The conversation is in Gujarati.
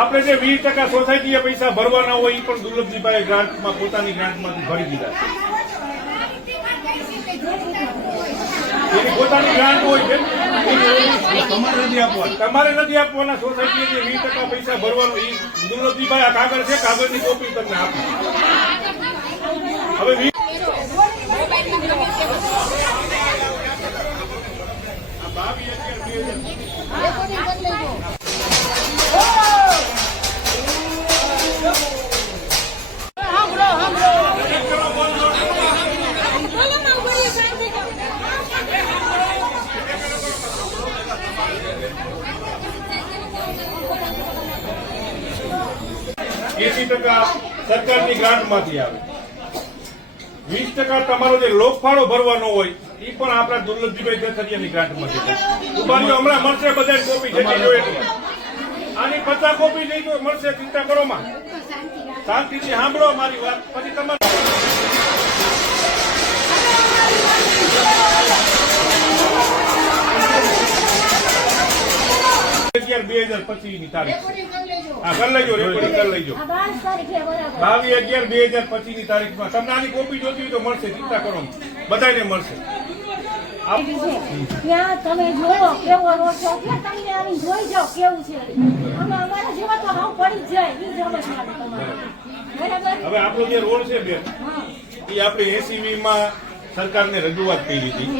આપણે જે 20% સોસાયટીએ પૈસા ભરવાના હોય એ પણ દુર્લભજીભાઈ ગ્રાન્ટમાં પોતાની ગ્રાન્ટમાંથી ભરી દીધા છે. એની પોતાની ગ્રાન્ટ હોય છે, તમારે નથી આપવાના. સોસાયટીએ જે 20% પૈસા ભરવાનું એ દુર્લભજીભાઈ આ કાગળ છે, કાગળની કોપી તમને આપો. હવે સરકારની ગ્રાન્ટમાંથી આવે. 20% તમારો જે લોકફાળો ભરવાનો હોય એ પણ આપણા દુર્લભજીભાઈ દેથરિયાની ગ્રાન્ટમાંથી. ઉભારીઓ હમણાં મળશે, બધા કોપી જેટલી જોઈએ આની 50 કોપી નહીં તો મળશે. ચિંતા કરો માં, શાંતિથી સાંભળો મારી વાત, પછી તમારે 2025 ની તારીખ. હા, કરી લેજો, રેકોર્ડિંગ કરી લેજો. 22/11/2025 ની તારીખમાં તમને આની કોપી જોતી હોય તો મળશે. ચિંતા કરો, બધાને મળશે. ત્યાં તમે જોયો કેવો રોડ છે, તમને આની જોઈ જાઓ કેવું છે. અમારા જેવા તો હાવ પડી જાય. હવે આપણો જે રોડ છે બેન, એ આપણે ACV માં સરકારને રજૂઆત કરી હતી.